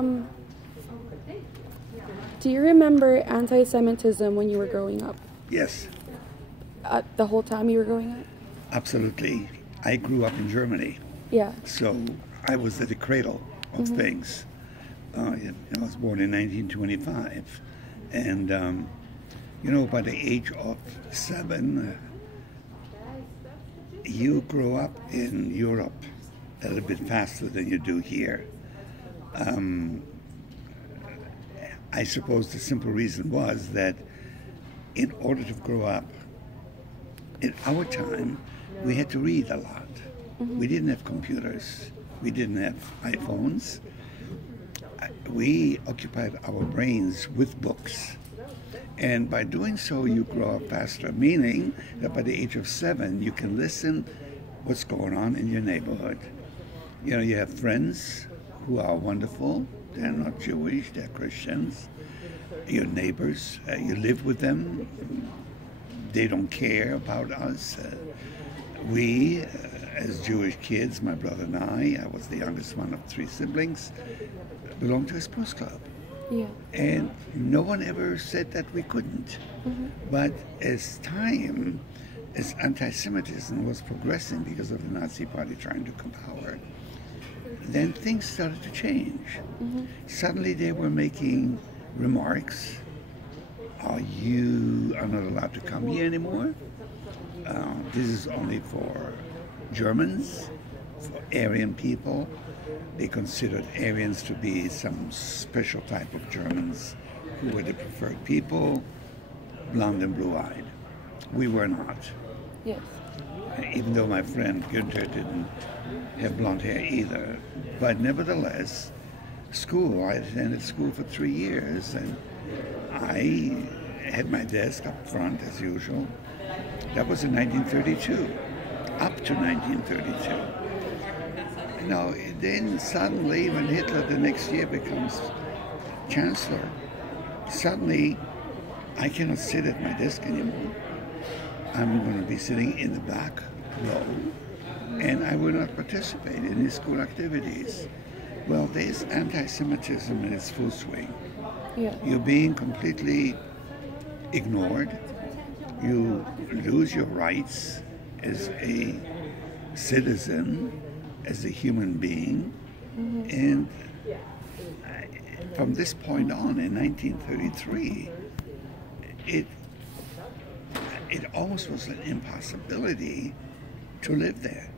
Um, do you remember anti-Semitism when you were growing up? Yes, The whole time you were growing up? absolutely. I grew up in Germany, Yeah. so I was at the cradle of things. I was born in 1925, and by the age of 7, you grow up in Europe a little bit faster than you do here. I suppose the simple reason was that in order to grow up, in our time, we had to read a lot. We didn't have computers. We didn't have iPhones. We occupied our brains with books. And by doing so, you grow up faster, meaning that by the age of 7, you can listen what's going on in your neighborhood. You have friends who are wonderful. They're not Jewish, they're Christians. Your neighbors, you live with them. They don't care about us. We, as Jewish kids, my brother and I was the youngest one of 3 siblings, belonged to a sports club. Yeah. And no one ever said that we couldn't. But as anti-Semitism was progressing because of the Nazi Party trying to come power, then things started to change. Suddenly they were making remarks. You are not allowed to come here anymore. This is only for Germans, for Aryan people. They considered Aryans to be some special type of Germans who were the preferred people, blonde and blue-eyed. We were not. Yes. Even though my friend Günther didn't have blonde hair either. But nevertheless, I attended school for 3 years, and I had my desk up front as usual. That was in 1932, up to 1932. Then suddenly, when Hitler the next year becomes chancellor, suddenly I cannot sit at my desk anymore. I'm going to be sitting in the back row, and I will not participate in his school activities. Well, there's anti-Semitism in its full swing. Yeah. You're being completely ignored. You lose your rights as a citizen, as a human being. And from this point on, in 1933, it almost was an impossibility to live there.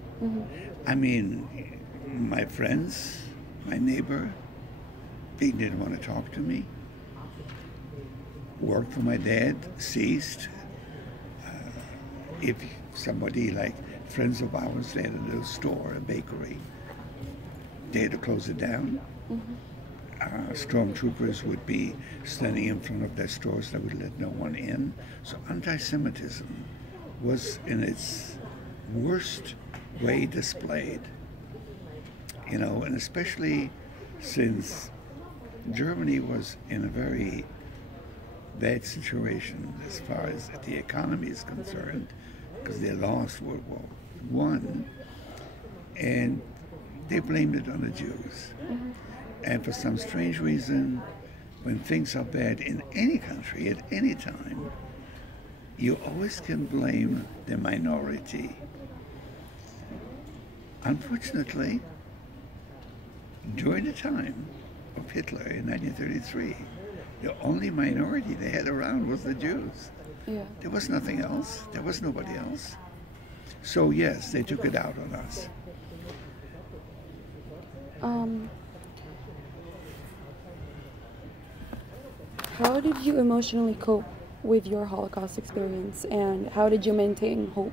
I mean, my friends, my neighbor, they didn't want to talk to me. Work for my dad ceased. If somebody, like friends of ours, they had a little store, a bakery, they had to close it down. Stormtroopers would be standing in front of their stores that would let no one in. So anti-Semitism was in its worst way displayed. And especially since Germany was in a very bad situation as far as the economy is concerned, because they lost World War I, and they blamed it on the Jews. And for some strange reason, when things are bad in any country at any time, you always can blame the minority. Unfortunately, during the time of Hitler in 1933, the only minority they had around was the Jews. Yeah. There was nothing else. There was nobody else. So yes, they took it out on us. How did you emotionally cope with your Holocaust experience, and how did you maintain hope?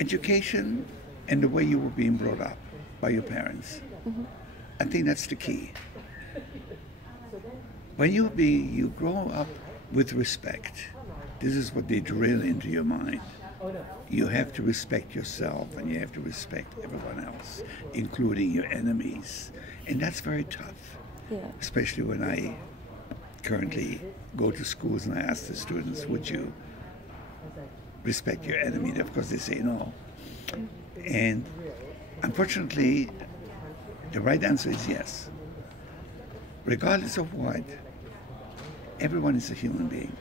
Education and the way you were being brought up by your parents. I think that's the key. When you grow up with respect, this is what they drill into your mind. You have to respect yourself, and you have to respect everyone else, including your enemies. And that's very tough, especially when I currently go to schools and I ask the students, would you respect your enemy? And of course they say no. And unfortunately, The right answer is yes. Regardless of what, everyone is a human being.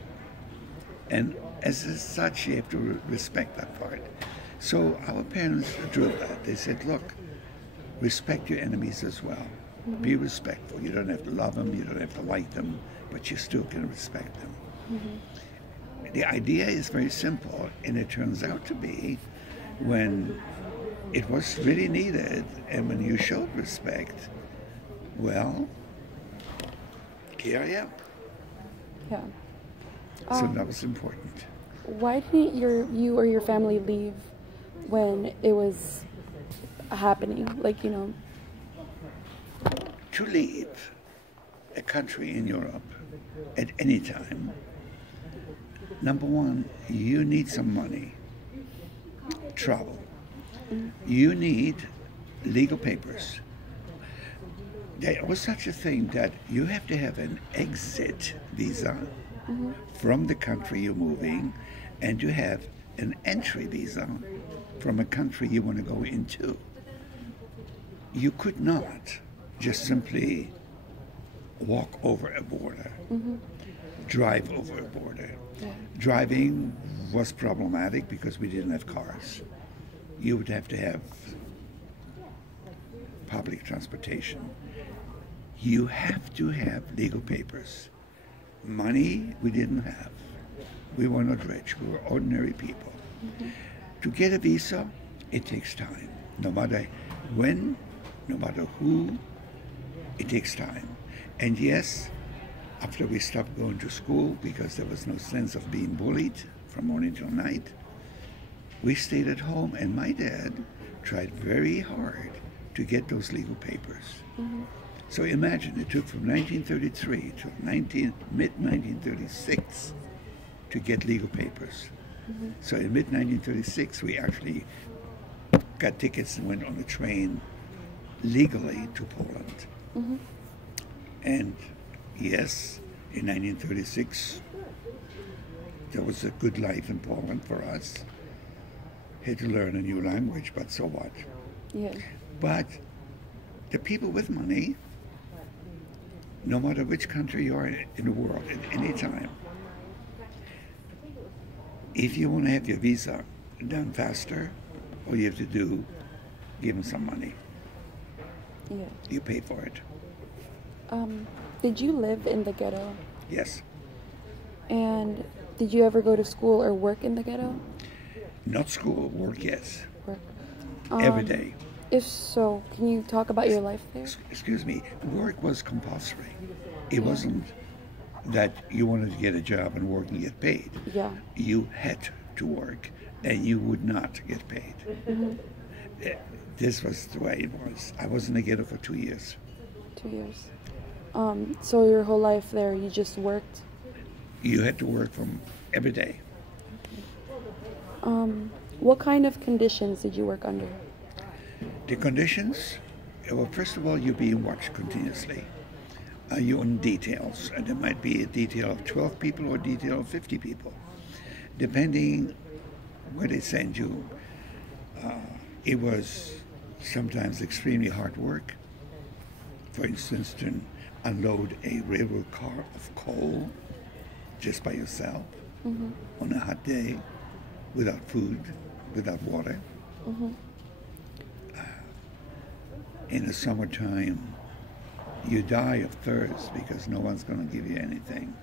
And as such, you have to respect that part. So our parents drilled that. They said, look, respect your enemies as well. Mm-hmm. Be respectful. You don't have to love them, you don't have to like them, but you still can respect them. Mm-hmm. The idea is very simple, and it turns out to be when it was really needed and when you showed respect, well, here I am. Yeah. So that was important. Why didn't you or your family leave when it was happening? Like, you know. To leave a country in Europe at any time, number one, you need some money. Travel. Mm-hmm. You need legal papers. There was such a thing that you have to have an exit visa mm-hmm. from the country you're moving, and you have an entry visa from a country you want to go into. You could not just simply walk over a border, mm-hmm. drive over a border. Yeah. Driving was problematic because we didn't have cars. You would have to have public transportation. You have to have legal papers. Money we didn't have. We were not rich. We were ordinary people. Mm-hmm. To get a visa, it takes time. No matter when, no matter who, it takes time. And yes, after we stopped going to school because there was no sense of being bullied from morning till night, we stayed at home, and my dad tried very hard to get those legal papers. Mm-hmm. So imagine, it took from 1933 to mid-1936 to get legal papers. Mm-hmm. So in mid-1936, we actually got tickets and went on a train legally to Poland. Mm-hmm. And yes, in 1936, there was a good life in Poland for us. Had to learn a new language, but so what? Yeah. But the people with money, no matter which country you are in the world at any time, if you want to have your visa done faster, all you have to do, give them some money. Yeah. You pay for it. Did you live in the ghetto? Yes. And did you ever go to school or work in the ghetto? Not school, work, yes. Work. Every day. If so, can you talk about your life there? Excuse me, work was compulsory. It wasn't that you wanted to get a job and work and get paid. Yeah. You had to work, and you would not get paid. Mm-hmm. This was the way it was. I was in the ghetto for 2 years. 2 years. So your whole life there, you just worked? You had to work from every day. What kind of conditions did you work under? The conditions? Well, first of all, you're being watched continuously. You're on details, and there might be a detail of 12 people or a detail of 50 people, depending where they send you. It was sometimes extremely hard work. For instance, to unload a railroad car of coal just by yourself mm-hmm. on a hot day, without food, without water. Mm-hmm. In the summertime, you die of thirst because no one's going to give you anything.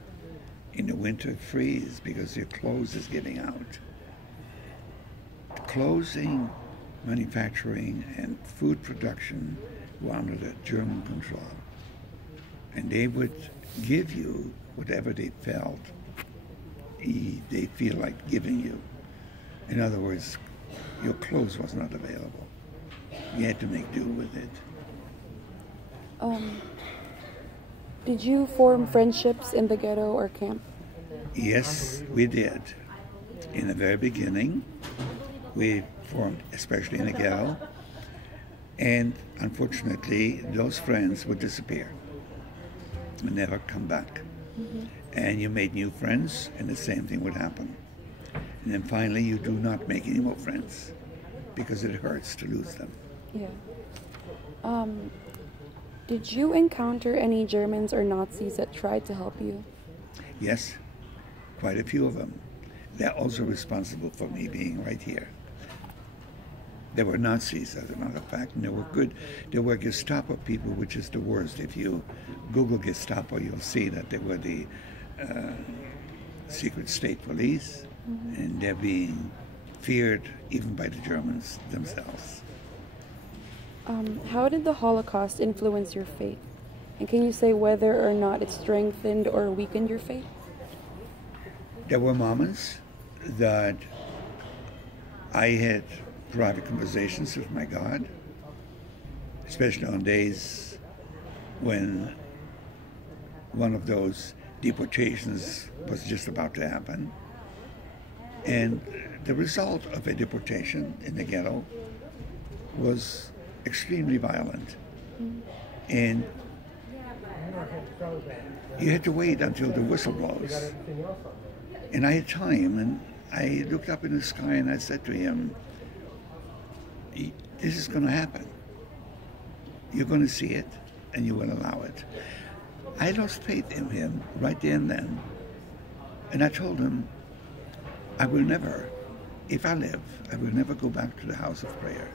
In the winter, freeze because your clothes is giving out. Clothing, manufacturing, and food production were under the German control. And they would give you whatever they felt they feel like giving you. In other words, your clothes was not available. You had to make do with it. Did you form friendships in the ghetto or camp? Yes, we did. In the very beginning, we formed, especially in the ghetto, and unfortunately, those friends would disappear and never come back. Mm-hmm. And you made new friends, and the same thing would happen. And then finally, you do not make any more friends because it hurts to lose them. Yeah. Did you encounter any Germans or Nazis that tried to help you? Yes, quite a few of them. They're also responsible for me being right here. They were Nazis, as a matter of fact, and they were good. They were Gestapo people, which is the worst. If you Google Gestapo, you'll see that they were the secret state police, and they're being feared even by the Germans themselves. How did the Holocaust influence your faith? And can you say whether or not it strengthened or weakened your faith? There were moments that I had private conversations with my God, especially on days when one of those deportations was just about to happen. And the result of a deportation in the ghetto was extremely violent. And you had to wait until the whistle blows. And I had time, and I looked up in the sky and I said to him, this is going to happen. You're going to see it, and you will allow it. I lost faith in him right there and then. And I told him, I will never, if I live, I will never go back to the house of prayer.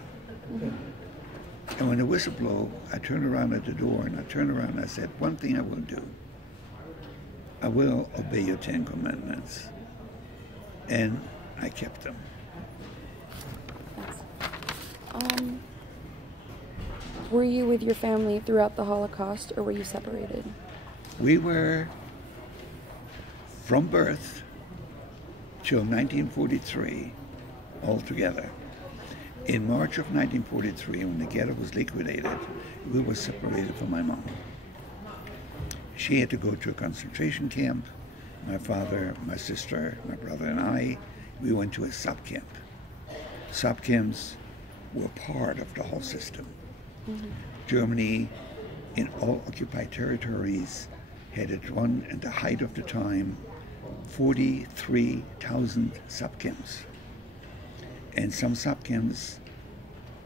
And when the whistle blew, I turned around at the door, and I turned around and I said, one thing I will do. I will obey your 10 commandments. And I kept them. Were you with your family throughout the Holocaust, or were you separated? We were, from birth till 1943, all together. In March of 1943, when the ghetto was liquidated, we were separated from my mom. She had to go to a concentration camp. My father, my sister, my brother, and I, we went to a sub-camp. Sub-camps were part of the whole system. Germany, in all occupied territories, had at at the height of the time, 43,000 sub-camps. And some sub-camps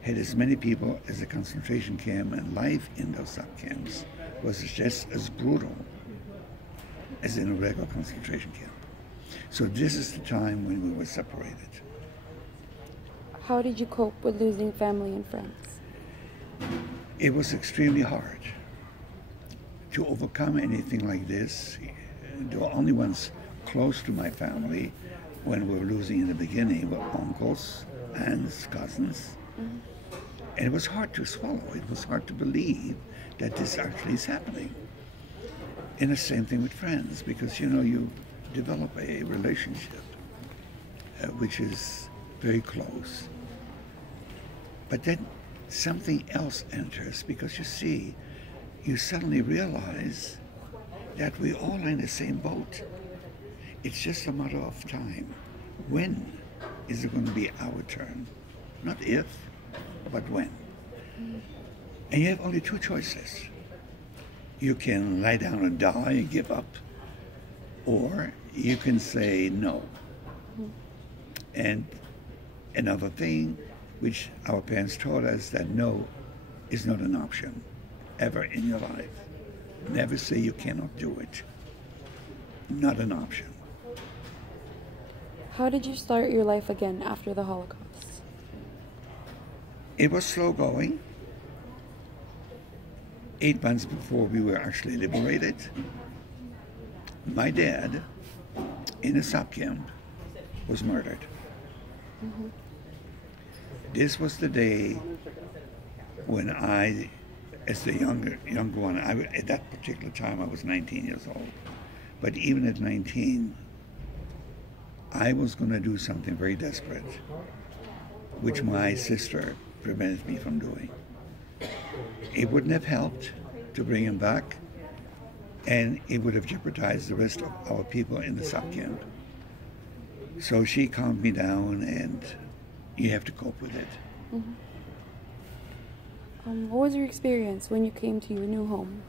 had as many people as a concentration camp, and life in those sub-camps was just as brutal as in a regular concentration camp. So this is the time when we were separated. How did you cope with losing family and friends? It was extremely hard to overcome anything like this. The only ones close to my family when we were losing in the beginning were uncles, aunts, cousins. And it was hard to swallow. It was hard to believe that this actually is happening. And the same thing with friends, because you develop a relationship which is very close. But then something else enters, because you suddenly realize that we all are in the same boat. It's just a matter of time. When is it going to be our turn? Not if, but when. And you have only two choices. You can lie down and die and give up, or you can say no. And another thing which our parents taught us, that no is not an option ever in your life. Never say you cannot do it. Not an option. How did you start your life again after the Holocaust? It was slow going. 8 months before we were actually liberated, my dad, in a sub-camp, was murdered. This was the day when I, as the younger one, at that particular time I was 19 years old, but even at 19, I was going to do something very desperate, which my sister prevented me from doing. It wouldn't have helped to bring him back, and it would have jeopardized the rest of our people in the sub-camp. So she calmed me down, and you have to cope with it. What was your experience when you came to your new home?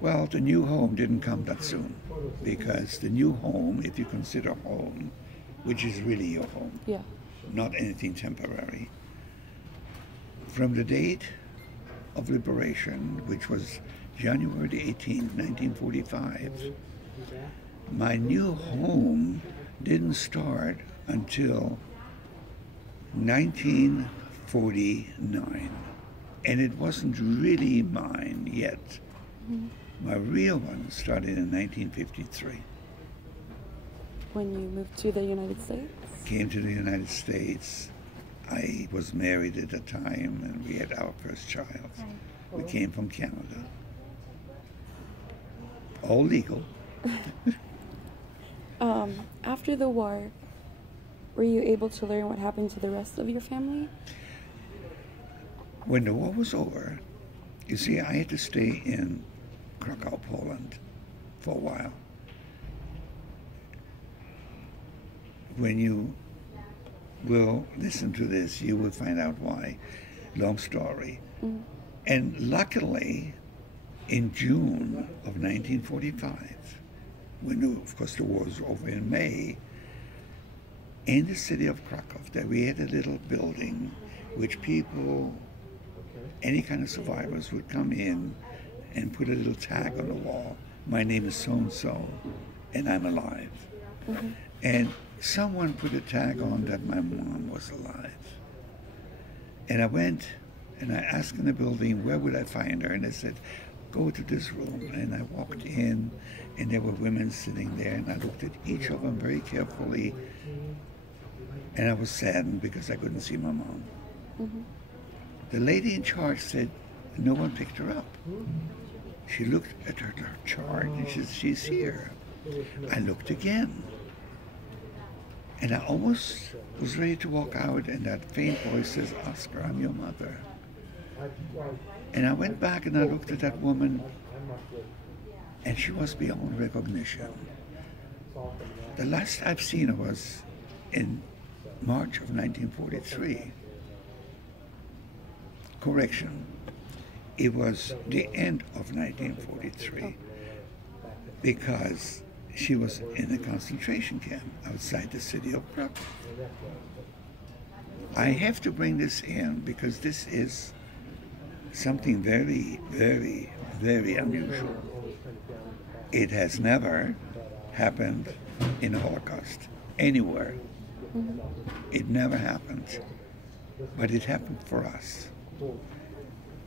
Well, the new home didn't come that soon, because the new home, if you consider home, which is really your home, not anything temporary, from the date of Liberation, which was January the 18th, 1945, my new home didn't start until 1949, and it wasn't really mine yet. Mhm. My real one started in 1953. When you moved to the United States? Came to the United States. I was married at the time, and we had our first child. We came from Canada. All legal. After the war, were you able to learn what happened to the rest of your family? When the war was over, you see, I had to stay in Krakow, Poland for a while. When you will listen to this, you will find out why. Long story. Mm. And luckily, in June of 1945, when, of course, the war was over in May, in the city of Krakow, there we had a little building which people, any kind of survivors, would come in and put a little tag on the wall. My name is so-and-so, and I'm alive. Mm-hmm. And someone put a tag on that my mom was alive. And I went and I asked in the building, where would I find her? And they said, go to this room. And I walked in, and there were women sitting there, and I looked at each of them very carefully, and I was saddened because I couldn't see my mom. Mm-hmm. The lady in charge said no one picked her up. She looked at her chart, and she said, she's here. I looked again. And I almost was ready to walk out, and that faint voice says, Oskar, I'm your mother. And I went back and I looked at that woman, and she was beyond recognition. The last I've seen her was in March of 1943. Correction, it was the end of 1943, because she was in a concentration camp outside the city of Krakow. I have to bring this in because this is something very, very, very unusual. It has never happened in the Holocaust, anywhere. Mm-hmm. It never happened, but it happened for us.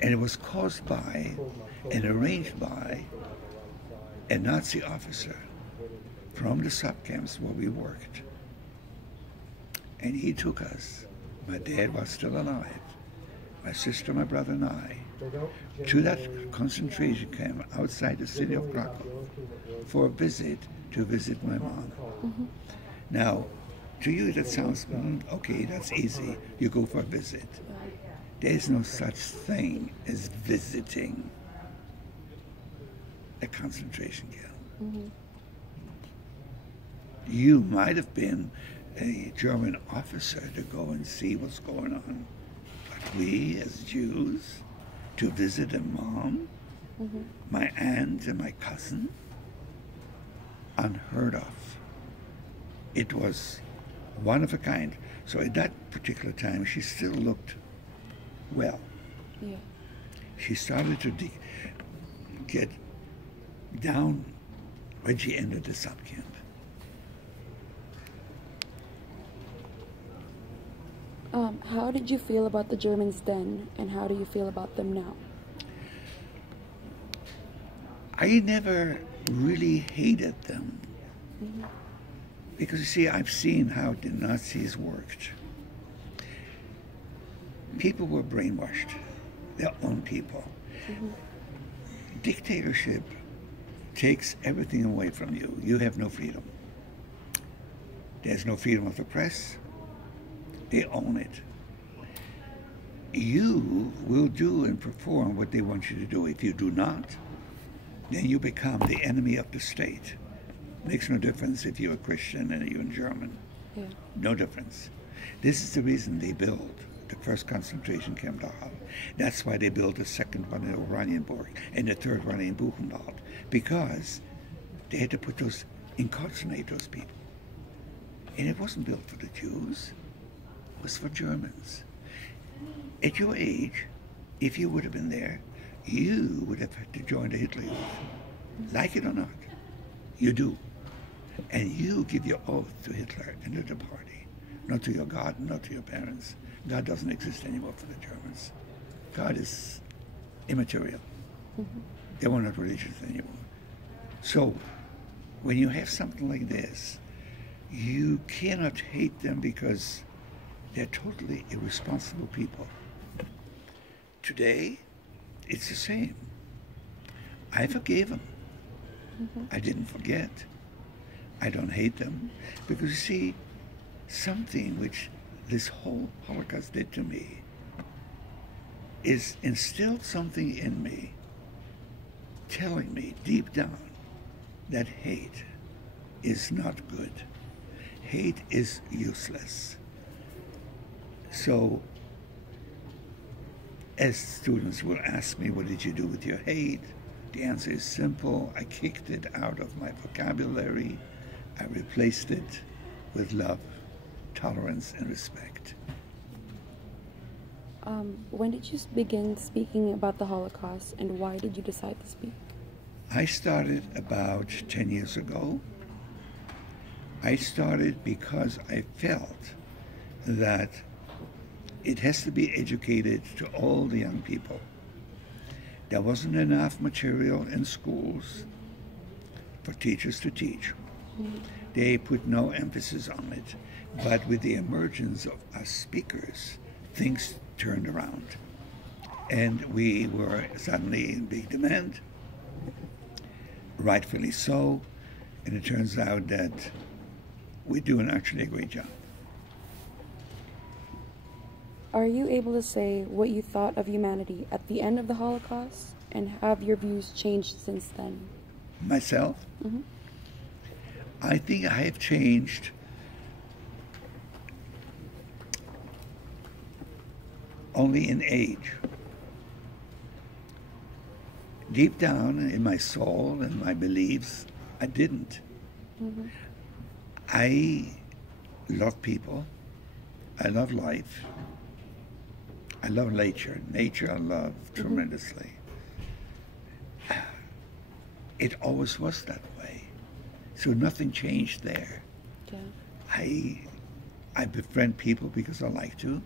And it was caused by and arranged by a Nazi officer from the subcamps where we worked. And he took us, my dad was still alive, my sister, my brother, and I, to that concentration camp outside the city of Krakow for a visit to visit my mom. Mm-hmm. Now, to you that sounds, okay, that's easy. You go for a visit. There's no such thing as visiting a concentration camp. Mm-hmm. You might have been a German officer to go and see what's going on. But we, as Jews, to visit a mom, Mm-hmm. my aunt and my cousin, unheard of. It was one of a kind. So at that particular time, she still looked well. Yeah. She started to get down when she entered the subcamp. How did you feel about the Germans then, and how do you feel about them now? I never really hated them. Mm-hmm. Because, you see, I've seen how the Nazis worked. People were brainwashed, their own people. Mm-hmm. Dictatorship takes everything away from you. You have no freedom. There's no freedom of the press. They own it. You will do and perform what they want you to do. If you do not, then you become the enemy of the state. Makes no difference if you're a Christian and you're in German. Yeah. No difference. This is the reason they built the first concentration camp, Dachau. That's why they built the second one in Oranienburg and the third one in Buchenwald, because they had to incarcerate those people. And it wasn't built for the Jews. It was for Germans. At your age, if you would have been there, you would have had to join the Hitler Youth. Like it or not, you do. And you give your oath to Hitler and to the party, not to your God, not to your parents. God doesn't exist anymore for the Germans. God is immaterial. They were not religious anymore. So when you have something like this, you cannot hate them because they're totally irresponsible people. Today, it's the same. I forgave them. I didn't forget. I don't hate them. Because you see, something which this whole Holocaust did to me is instilled something in me, telling me deep down that hate is not good. Hate is useless. So, as students will ask me, what did you do with your hate? The answer is simple. I kicked it out of my vocabulary. I replaced it with love, tolerance, and respect. When did you begin speaking about the Holocaust, and why did you decide to speak? I started about 10 years ago. I started because I felt that it has to be educated to all the young people. There wasn't enough material in schools for teachers to teach. They put no emphasis on it. But with the emergence of us speakers, things turned around. And we were suddenly in big demand, rightfully so. And it turns out that we're doing actually a great job. Are you able to say what you thought of humanity at the end of the Holocaust, and have your views changed since then? Myself? I think I have changed only in age. Deep down in my soul and my beliefs, I didn't. I love people. I love life. I love nature. Nature I love tremendously. It always was that way. So nothing changed there. Yeah. I befriend people because I like to.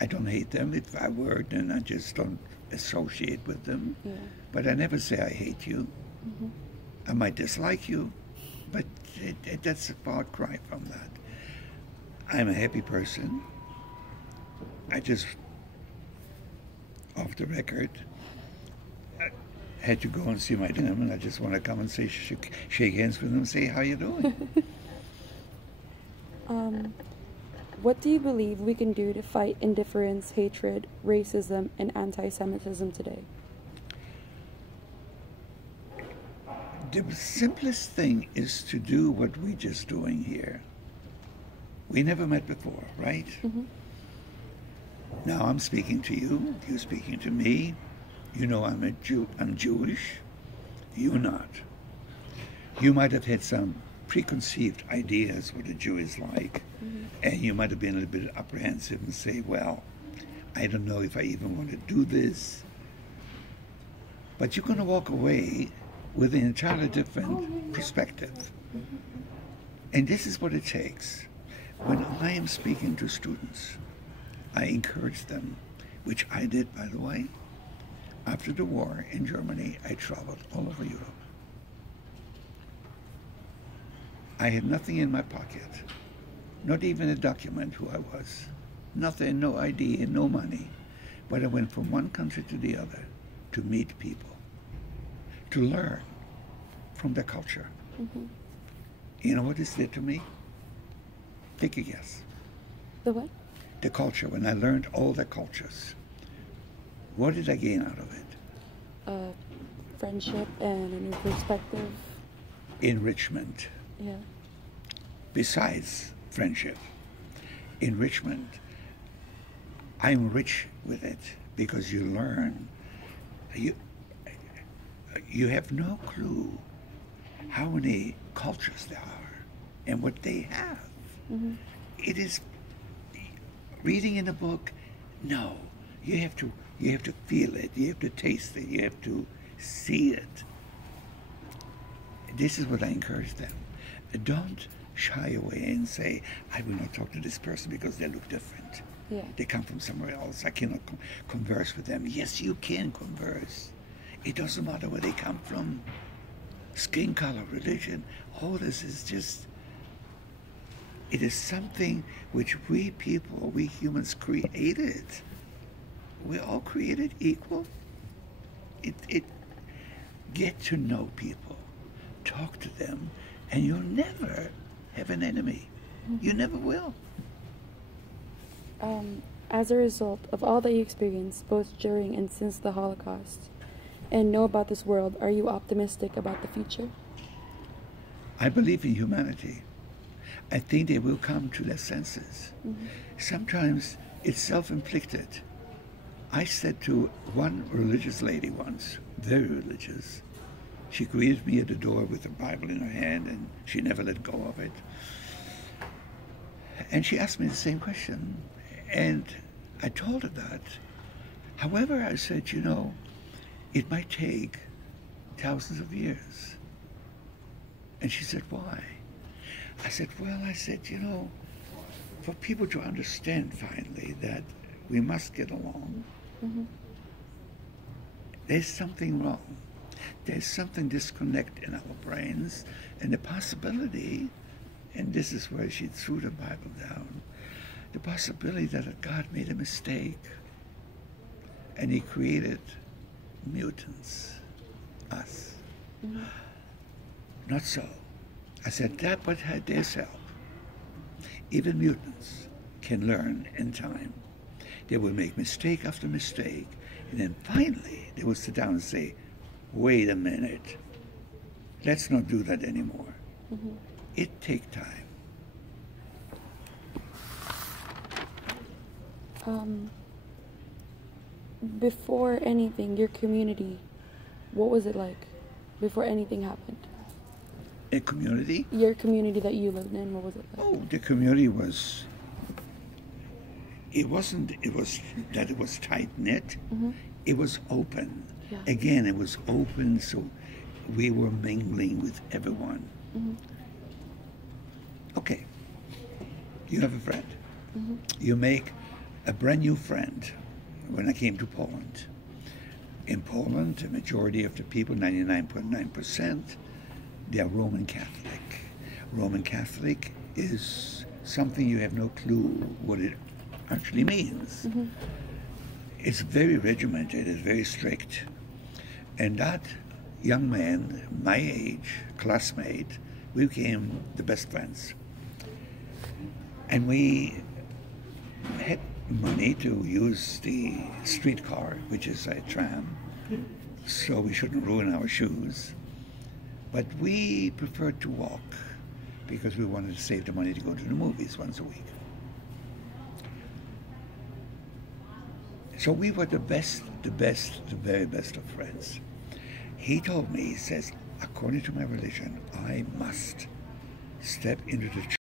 I don't hate them. If I were, then I just don't associate with them. Yeah. But I never say I hate you. I might dislike you, but that's a far cry from that. I'm a happy person. I just, off the record, I had to go and see my dad, and I just want to come and say, shake hands with him and say, how you doing? What do you believe we can do to fight indifference, hatred, racism, and anti-Semitism today? The simplest thing is to do what we're just doing here. We never met before, right? Now I'm speaking to you, you're speaking to me. You know I'm a Jew, I'm Jewish, you're not. You might have had some preconceived ideas what a Jew is like, and you might have been a little bit apprehensive and say, well, I don't know if I even want to do this. But you're going to walk away with an entirely different perspective. And this is what it takes. When I am speaking to students, I encourage them, which I did, by the way. After the war in Germany, I traveled all over Europe. I had nothing in my pocket, not even a document who I was. Nothing, no ID, no money. But I went from one country to the other to meet people, to learn from their culture. You know what this did to me? Take a guess. The what? The culture, when I learned all the cultures, what did I gain out of it? Friendship and a new perspective. Enrichment. Yeah. Besides friendship, enrichment. I'm rich with it because you learn. You have no clue how many cultures there are and what they have. It is reading in a book. No, you You have to feel it. You have to taste it. You have to see it. This is what I encourage them. Don't shy away and say, I will not talk to this person because they look different. Yeah. They come from somewhere else. I cannot converse with them. Yes, you can converse. It doesn't matter where they come from. Skin color, religion, all this is just, it is something which we people, we humans created. We're all created equal. Get to know people, talk to them, and you'll never have an enemy. You never will. As a result of all that you experienced, both during and since the Holocaust, and know about this world, are you optimistic about the future? I believe in humanity. I think they will come to their senses. Sometimes it's self-inflicted. I said to one religious lady once, very religious, she greeted me at the door with a Bible in her hand and she never let go of it. And she asked me the same question. And I told her that. However, I said, you know, it might take thousands of years. And she said, why? I said, well, you know, for people to understand finally that we must get along, there's something wrong. There's something disconnect in our brains, and the possibility, and this is where she threw the Bible down, the possibility that God made a mistake and he created mutants, us. Not so. I said, that but there's help. Even mutants can learn in time. They will make mistake after mistake, and then finally they will sit down and say, wait a minute, let's not do that anymore. It takes time. Before anything, your community, what was it like before anything happened? A community? Your community that you lived in, what was it like? Oh, the community was, it was tight-knit. It was open. Yeah. Again, it was open, so we were mingling with everyone. Okay, you have a friend. You make a brand new friend. When I came to Poland. In Poland, the majority of the people, 99.9%, they are Roman Catholic. Roman Catholic is something you have no clue what it actually means. It's very regimented, it's very strict. And that young man, my age, classmate, we became the best friends. And we had money to use the streetcar, which is a tram, so we shouldn't ruin our shoes. But we preferred to walk because we wanted to save the money to go to the movies once a week. So we were the very best of friends. He told me, he says, according to my religion, I must step into the